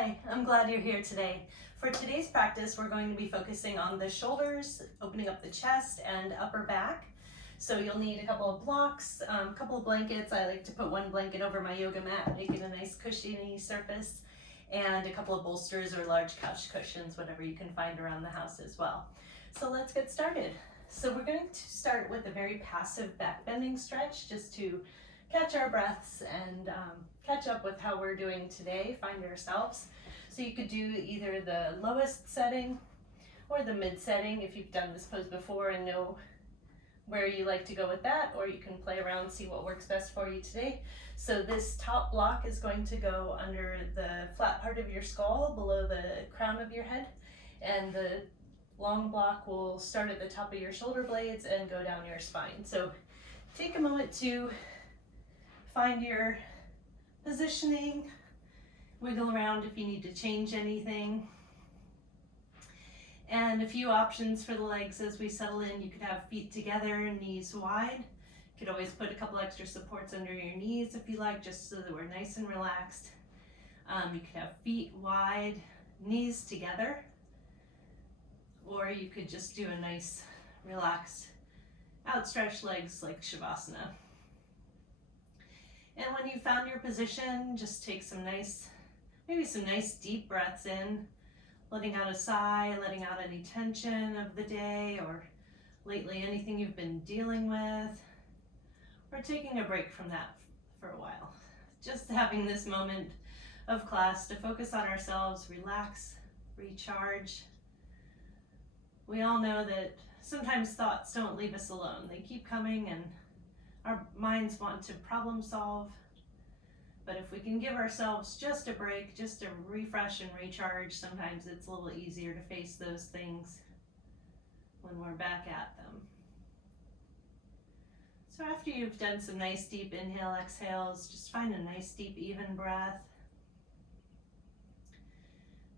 Hi, I'm glad you're here today. For today's practice, we're going to be focusing on the shoulders, opening up the chest and upper back. So you'll need a couple of blocks, a couple of blankets. I like to put one blanket over my yoga mat, make it a nice cushiony surface, and a couple of bolsters or large couch cushions, whatever you can find around the house as well. So let's get started. So we're going to start with a very passive back bending stretch just to catch our breaths and catch up with how we're doing today, find ourselves. So you could do either the lowest setting or the mid setting if you've done this pose before and know where you like to go with that, or you can play around, see what works best for you today. So this top block is going to go under the flat part of your skull, below the crown of your head, and the long block will start at the top of your shoulder blades and go down your spine. So take a moment to find your positioning, wiggle around if you need to change anything. And a few options for the legs as we settle in. You could have feet together, knees wide. You could always put a couple extra supports under your knees if you like, just so that we're nice and relaxed. You could have feet wide, knees together, or you could just do a nice, relaxed, outstretched legs like shavasana. And when you found your position, just take some nice, maybe some nice deep breaths in, letting out a sigh, letting out any tension of the day or lately anything you've been dealing with, or taking a break from that for a while. Just having this moment of class to focus on ourselves, relax, recharge. We all know that sometimes thoughts don't leave us alone. They keep coming and our minds want to problem solve, but if we can give ourselves just a break, just to refresh and recharge, sometimes it's a little easier to face those things when we're back at them. So after you've done some nice deep inhale, exhales, just find a nice deep even breath.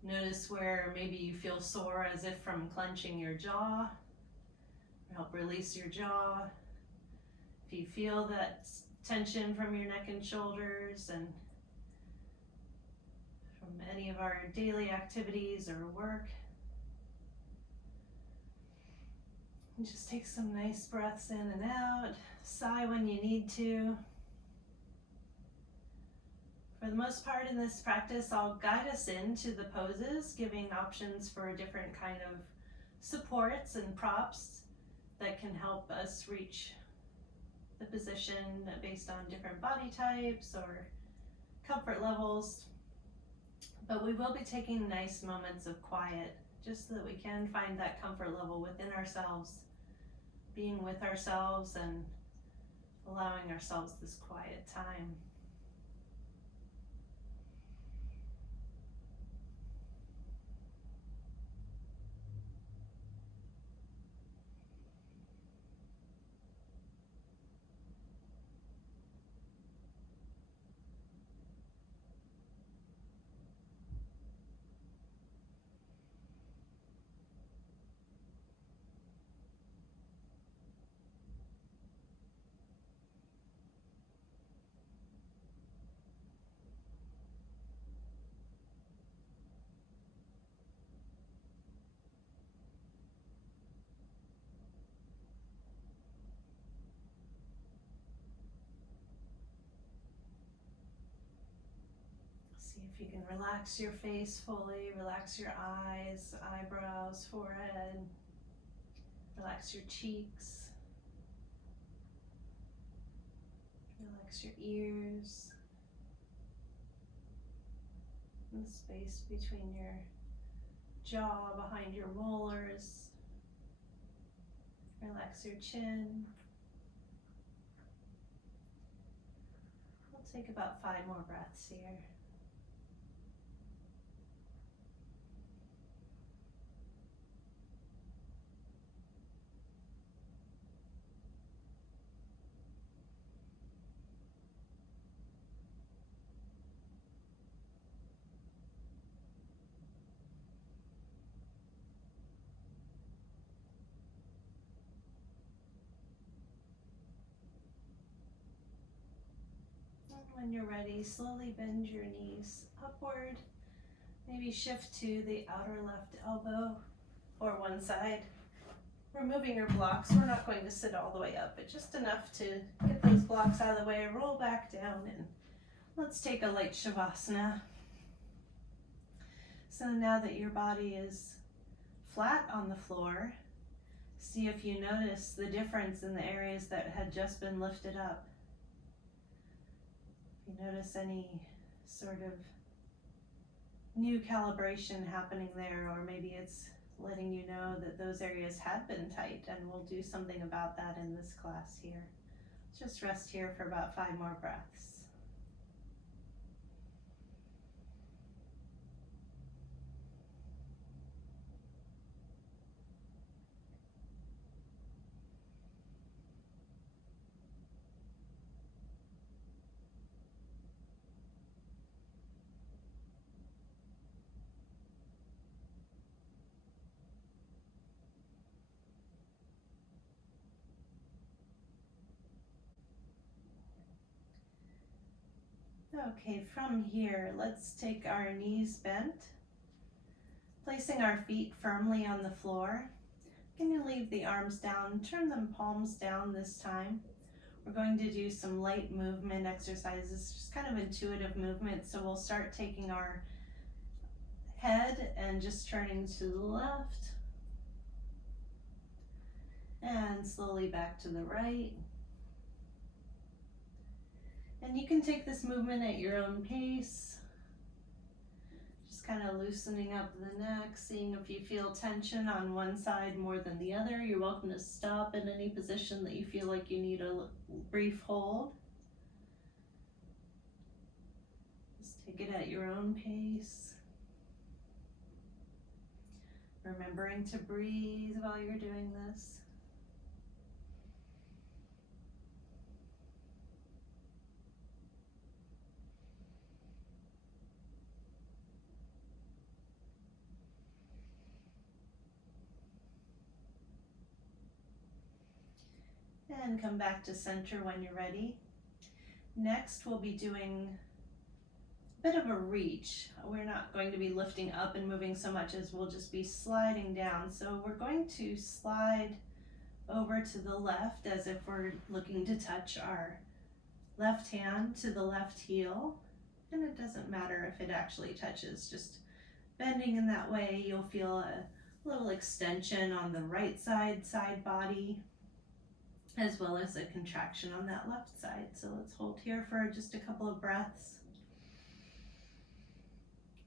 Notice where maybe you feel sore as if from clenching your jaw. Help release your jaw. If you feel that tension from your neck and shoulders and from any of our daily activities or work, and just take some nice breaths in and out. Sigh when you need to. For the most part in this practice, I'll guide us into the poses, giving options for different kind of supports and props that can help us reach the position based on different body types or comfort levels. But we will be taking nice moments of quiet just so that we can find that comfort level within ourselves, being with ourselves and allowing ourselves this quiet time. See if you can relax your face fully, relax your eyes, eyebrows, forehead, relax your cheeks, relax your ears, and the space between your jaw, behind your molars. Relax your chin. We'll take about 5 more breaths here. When you're ready, slowly bend your knees upward, Maybe shift to the outer left elbow or one side. Removing your blocks. We're not going to sit all the way up, but just enough to get those blocks out of the way, roll back down, and let's take a light shavasana. So now that your body is flat on the floor, see if you notice the difference in the areas that had just been lifted up. If you notice any sort of new calibration happening there, or maybe it's letting you know that those areas had been tight, and we'll do something about that in this class here. Just rest here for about 5 more breaths. Okay, from here, let's take our knees bent, placing our feet firmly on the floor. Can you leave the arms down, turn them palms down this time. We're going to do some light movement exercises, just kind of intuitive movement. So we'll start taking our head and just turning to the left, and slowly back to the right. And you can take this movement at your own pace, just kind of loosening up the neck, seeing if you feel tension on one side more than the other. You're welcome to stop in any position that you feel like you need a brief hold. Just take it at your own pace, remembering to breathe while you're doing this. And come back to center when you're ready. Next, we'll be doing a bit of a reach. We're not going to be lifting up and moving so much as we'll just be sliding down. So we're going to slide over to the left as if we're looking to touch our left hand to the left heel. And it doesn't matter if it actually touches, just bending in that way. You'll feel a little extension on the right side body, as well as a contraction on that left side. So let's hold here for just a couple of breaths.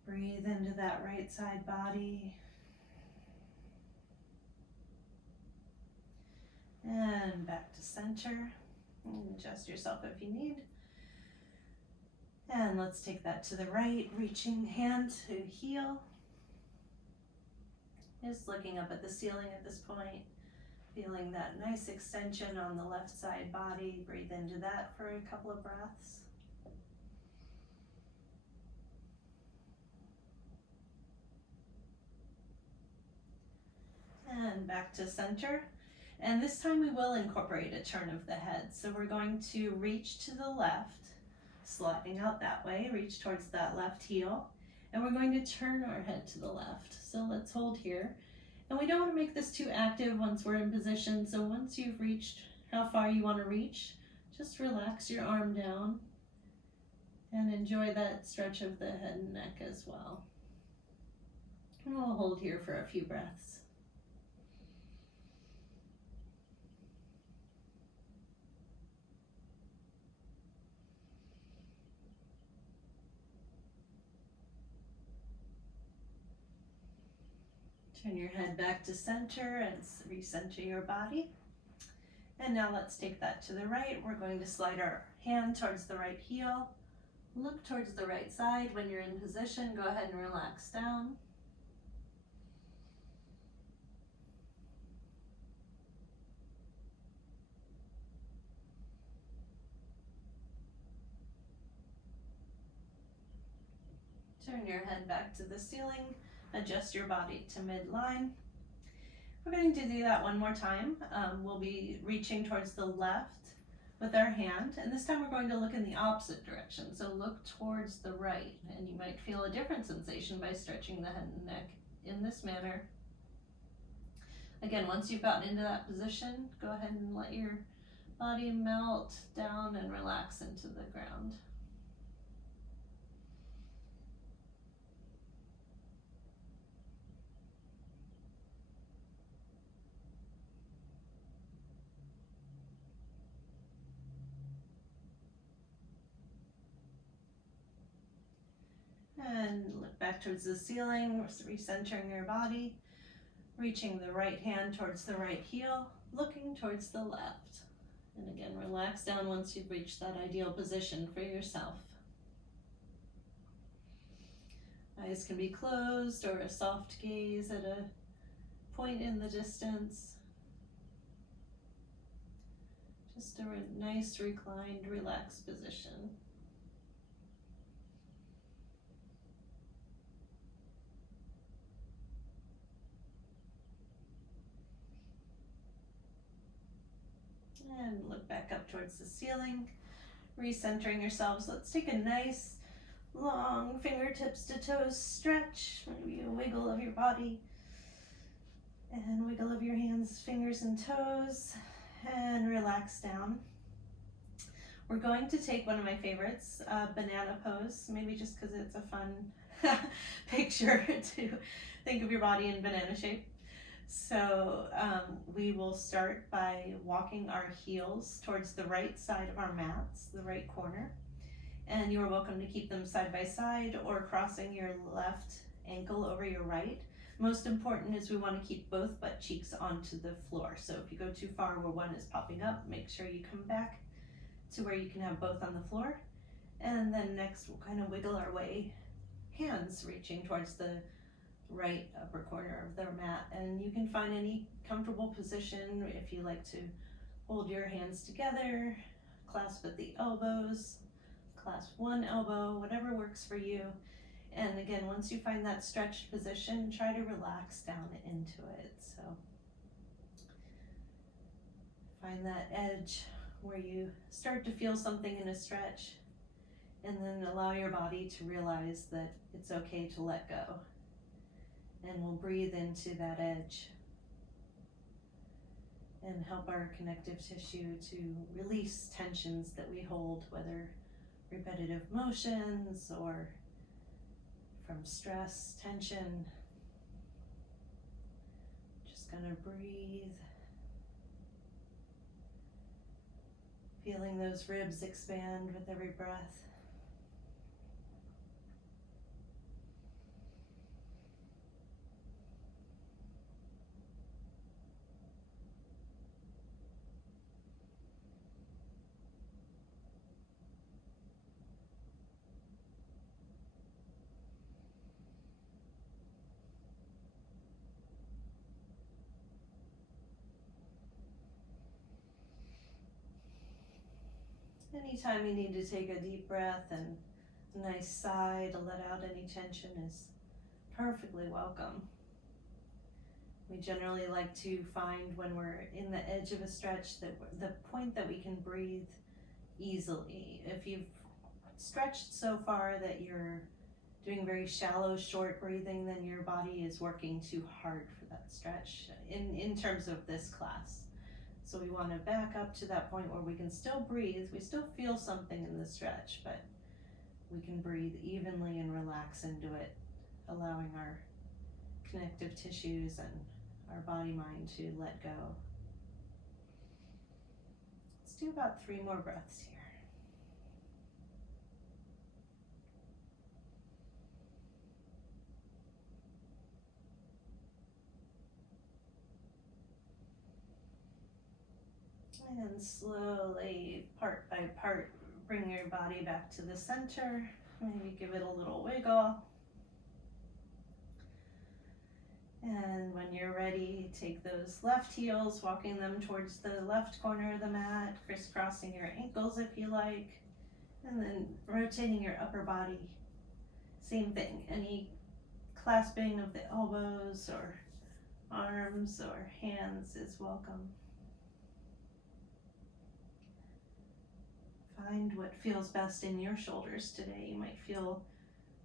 Breathe into that right side body. And back to center. And adjust yourself if you need. And let's take that to the right, reaching hand to heel. Just looking up at the ceiling at this point. Feeling that nice extension on the left side body. Breathe into that for a couple of breaths. And back to center. And this time we will incorporate a turn of the head. So we're going to reach to the left, sliding out that way, reach towards that left heel. And we're going to turn our head to the left. So let's hold here. And we don't want to make this too active once we're in position. So once you've reached how far you want to reach, just relax your arm down and enjoy that stretch of the head and neck as well. And we'll hold here for a few breaths. Turn your head back to center and recenter your body. And now let's take that to the right. We're going to slide our hand towards the right heel. Look towards the right side. When you're in position, go ahead and relax down. Turn your head back to the ceiling. Adjust your body to midline. We're going to do that one more time. We'll be reaching towards the left, with our hand, and this time we're going to look in the opposite direction. So look towards the right, and you might feel a different sensation by stretching the head and neck in this manner. Again, once you've gotten into that position, go ahead and let your body melt down and relax into the ground. And look back towards the ceiling, recentering your body, reaching the right hand towards the right heel, looking towards the left. And again, relax down once you've reached that ideal position for yourself. Eyes can be closed or a soft gaze at a point in the distance. Just a nice, reclined, relaxed position. And look back up towards the ceiling, recentering yourselves. Let's take a nice, long fingertips to toes stretch, maybe a wiggle of your body, and wiggle of your hands, fingers, and toes, and relax down. We're going to take one of my favorites, banana pose, maybe just because it's a fun picture to think of your body in banana shape. So we will start by walking our heels towards the right side of our mats, the right corner. And you are welcome to keep them side by side or crossing your left ankle over your right. Most important is we want to keep both butt cheeks onto the floor. So if you go too far where one is popping up, make sure you come back to where you can have both on the floor. And then next we'll kind of wiggle our way, hands reaching towards the right upper corner of their mat, and you can find any comfortable position. If you like to hold your hands together, clasp at the elbows, clasp one elbow, whatever works for you. And again, once you find that stretched position, try to relax down into it. So find that edge where you start to feel something in a stretch, and then allow your body to realize that it's okay to let go. And we'll breathe into that edge and help our connective tissue to release tensions that we hold, whether repetitive motions or from stress, tension. Just gonna breathe, feeling those ribs expand with every breath. Anytime you need to take a deep breath and a nice sigh to let out any tension is perfectly welcome. We generally like to find when we're in the edge of a stretch that the point that we can breathe easily. If you've stretched so far that you're doing very shallow, short breathing, then your body is working too hard for that stretch in terms of this class. So we want to back up to that point where we can still breathe. We still feel something in the stretch, but we can breathe evenly and relax into it, allowing our connective tissues and our body mind to let go. Let's do about 3 more breaths here. And slowly, part by part, bring your body back to the center. Maybe give it a little wiggle. And when you're ready, take those left heels, walking them towards the left corner of the mat, crisscrossing your ankles if you like, and then rotating your upper body. Same thing, any clasping of the elbows or arms or hands is welcome. Find what feels best in your shoulders today. You might feel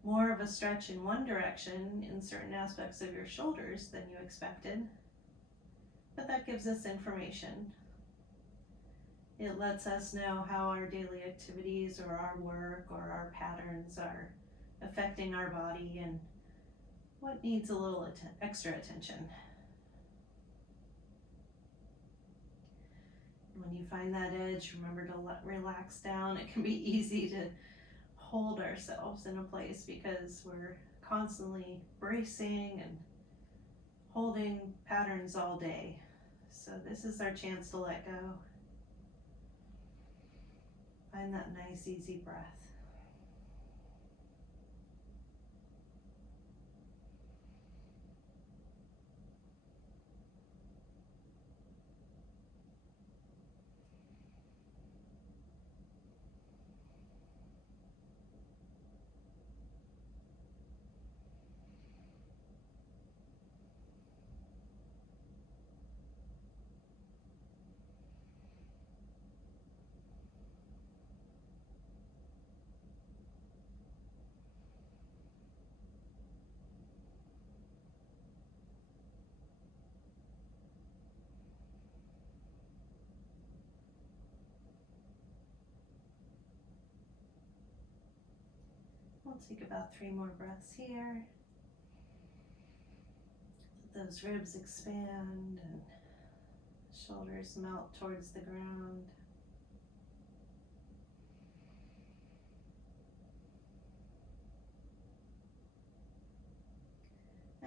more of a stretch in one direction in certain aspects of your shoulders than you expected, but that gives us information. It lets us know how our daily activities or our work or our patterns are affecting our body and what needs a little extra attention. When you find that edge, remember to relax down. It can be easy to hold ourselves in a place because we're constantly bracing and holding patterns all day. So this is our chance to let go. Find that nice, easy breath. We'll take about 3 more breaths here. Let those ribs expand and shoulders melt towards the ground.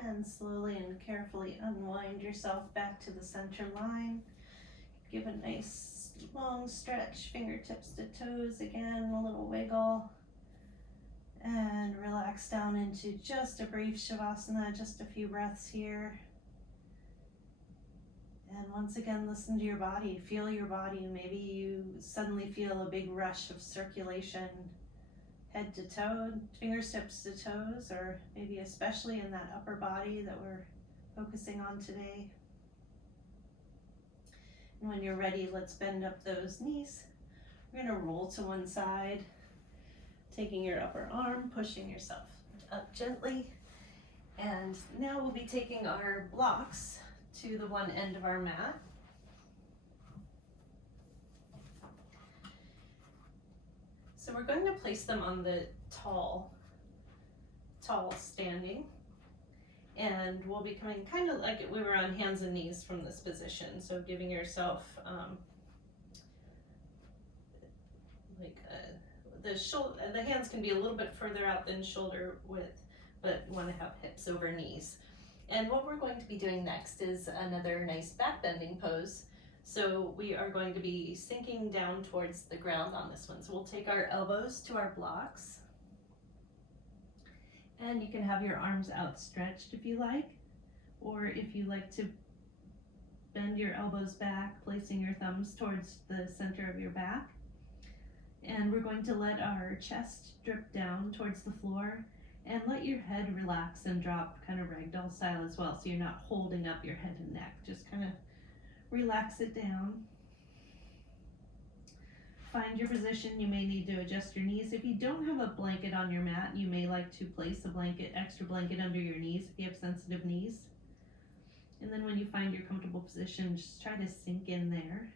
And slowly and carefully unwind yourself back to the center line. Give a nice long stretch, fingertips to toes again, a little wiggle. And relax down into just a brief shavasana, just a few breaths here. And once again, listen to your body, feel your body. Maybe you suddenly feel a big rush of circulation, head to toe, fingertips to toes, or maybe especially in that upper body that we're focusing on today. And when you're ready, let's bend up those knees. We're gonna roll to one side, taking your upper arm, pushing yourself up gently. And now we'll be taking our blocks to the one end of our mat. So we're going to place them on the tall standing. And we'll be coming kind of like we were on hands and knees from this position. So giving yourself the hands can be a little bit further out than shoulder width, but want to have hips over knees. And what we're going to be doing next is another nice back bending pose. So we are going to be sinking down towards the ground on this one. So we'll take our elbows to our blocks. And you can have your arms outstretched if you like, or if you like to bend your elbows back, placing your thumbs towards the center of your back. And we're going to let our chest drip down towards the floor and let your head relax and drop kind of ragdoll style as well. So you're not holding up your head and neck, just kind of relax it down. Find your position. You may need to adjust your knees. If you don't have a blanket on your mat, you may like to place a extra blanket under your knees if you have sensitive knees. And then when you find your comfortable position, just try to sink in there.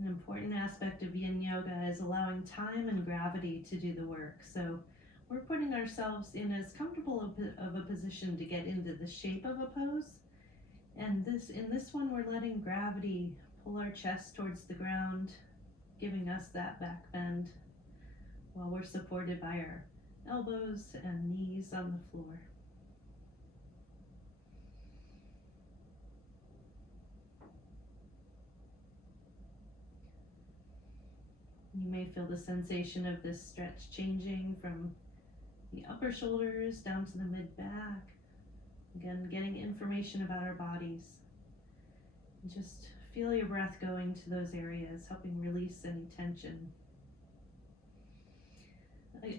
An important aspect of yin yoga is allowing time and gravity to do the work. So we're putting ourselves in as comfortable of a position to get into the shape of a pose. And in this one, we're letting gravity pull our chest towards the ground, giving us that back bend while we're supported by our elbows and knees on the floor. You may feel the sensation of this stretch changing from the upper shoulders down to the mid-back. Again, getting information about our bodies. And just feel your breath going to those areas, helping release any tension.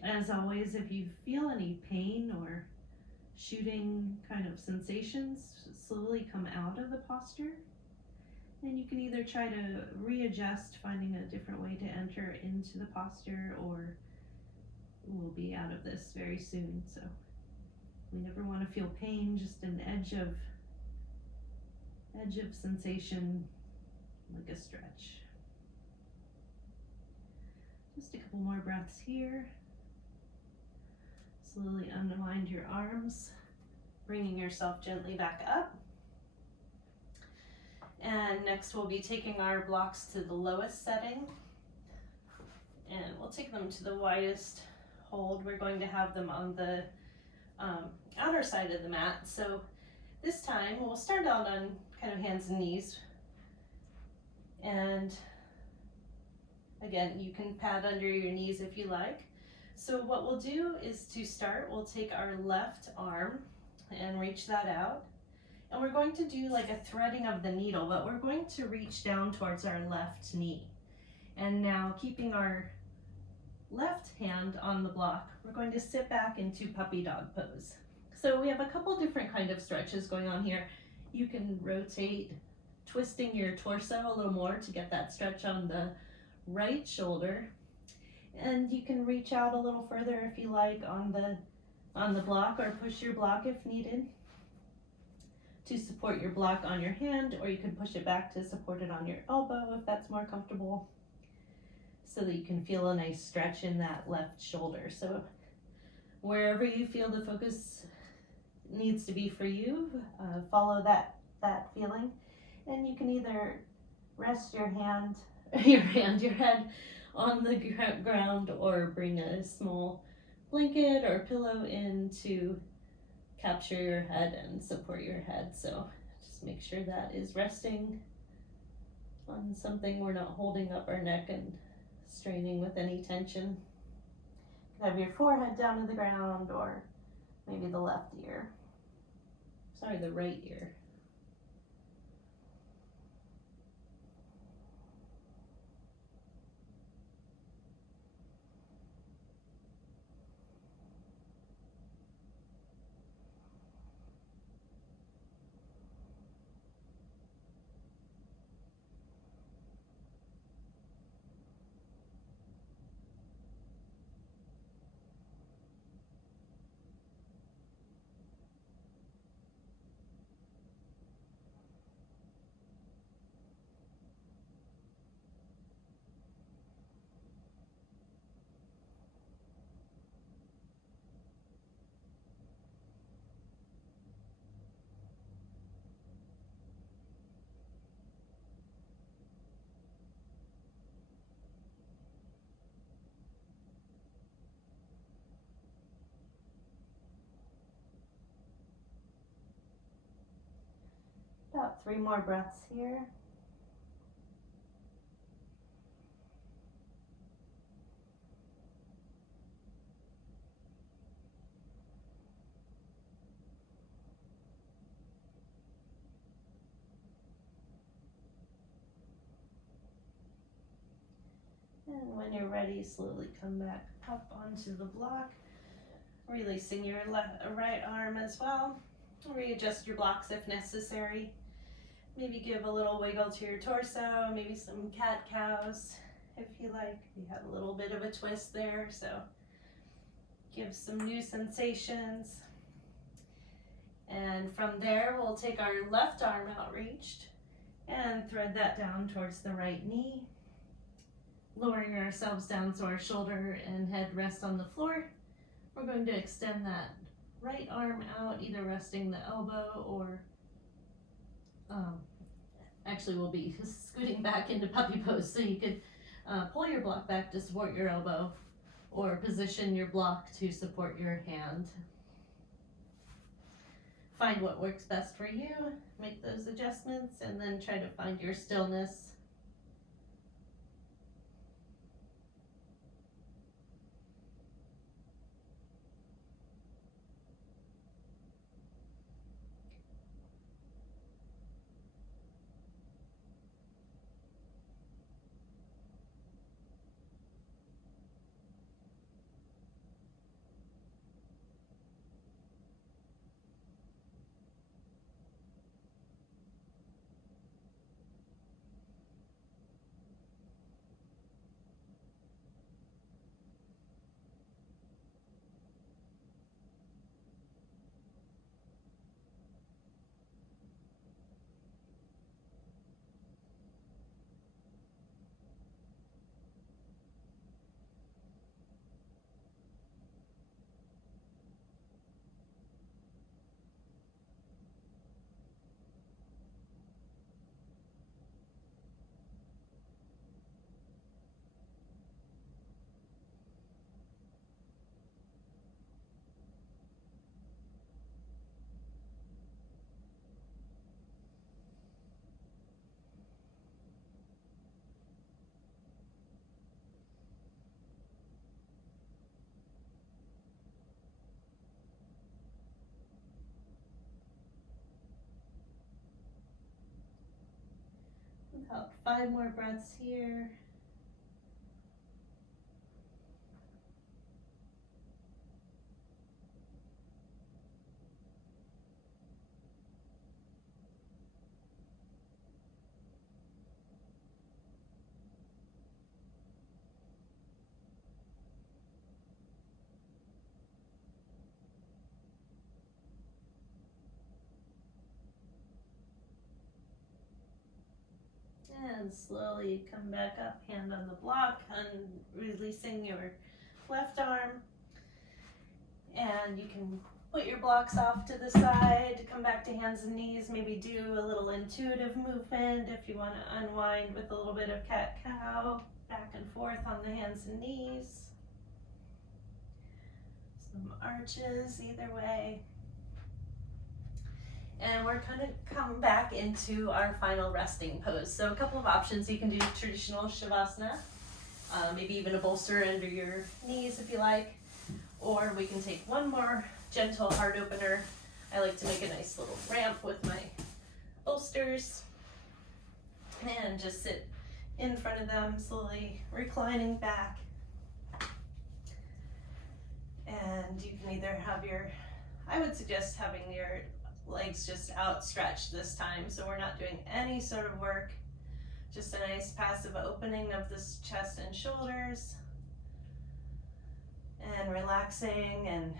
As always, if you feel any pain or shooting kind of sensations slowly come out of the posture. And you can either try to readjust, finding a different way to enter into the posture, or we'll be out of this very soon. So we never want to feel pain, just an edge of sensation, like a stretch. Just a couple more breaths here. Slowly unwind your arms, bringing yourself gently back up. And next we'll be taking our blocks to the lowest setting, and we'll take them to the widest hold. We're going to have them on the outer side of the mat. So this time we'll start out on kind of hands and knees, and again, you can pad under your knees if you like. So what we'll do is, to start, we'll take our left arm and reach that out. And we're going to do like a threading of the needle, but we're going to reach down towards our left knee. And now, keeping our left hand on the block, we're going to sit back into puppy dog pose. So we have a couple different kind of stretches going on here. You can rotate, twisting your torso a little more to get that stretch on the right shoulder. And you can reach out a little further if you like on the block, or push your block if needed to support your block on your hand, or you can push it back to support it on your elbow if that's more comfortable, so that you can feel a nice stretch in that left shoulder. So wherever you feel the focus needs to be for you, follow that feeling. And you can either rest your head on the ground, or bring a small blanket or pillow in to capture your head and support your head. So just make sure that is resting on something. We're not holding up our neck and straining with any tension. You can have your forehead down to the ground, or maybe the right ear. About 3 more breaths here. And when you're ready, slowly come back up onto the block, releasing your right arm as well. Readjust your blocks if necessary. Maybe give a little wiggle to your torso, maybe some cat cows if you like. You have a little bit of a twist there, so give some new sensations. And from there, we'll take our left arm outreached and thread that down towards the right knee, lowering ourselves down so our shoulder and head rest on the floor. We're going to extend that right arm out, either resting the elbow, or actually we'll be scooting back into puppy pose, so you could pull your block back to support your elbow, or position your block to support your hand. Find what works best for you, make those adjustments, and then try to find your stillness. About 5 more breaths here. And slowly come back up, hand on the block, and releasing your left arm. And you can put your blocks off to the side, come back to hands and knees, maybe do a little intuitive movement if you want to unwind with a little bit of cat-cow, back and forth on the hands and knees. Some arches either way. And we're going to come back into our final resting pose. So a couple of options. You can do traditional shavasana, maybe even a bolster under your knees if you like, or we can take one more gentle heart opener. I like to make a nice little ramp with my bolsters and just sit in front of them, slowly reclining back. And you can either have I would suggest having your legs just outstretched this time, so we're not doing any sort of work, just a nice passive opening of this chest and shoulders, and relaxing and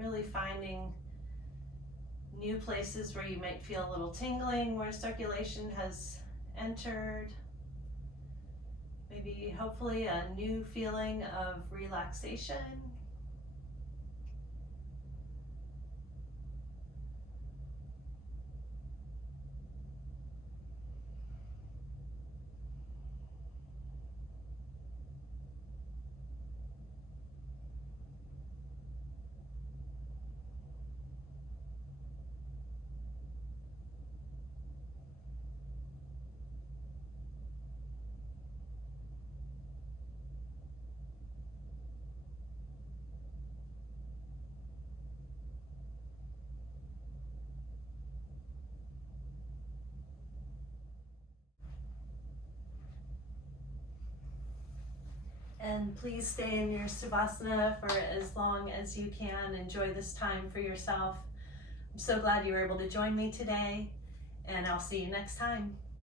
really finding new places where you might feel a little tingling, where circulation has entered, maybe hopefully a new feeling of relaxation. And please stay in your Savasana for as long as you can. Enjoy this time for yourself. I'm so glad you were able to join me today, and I'll see you next time.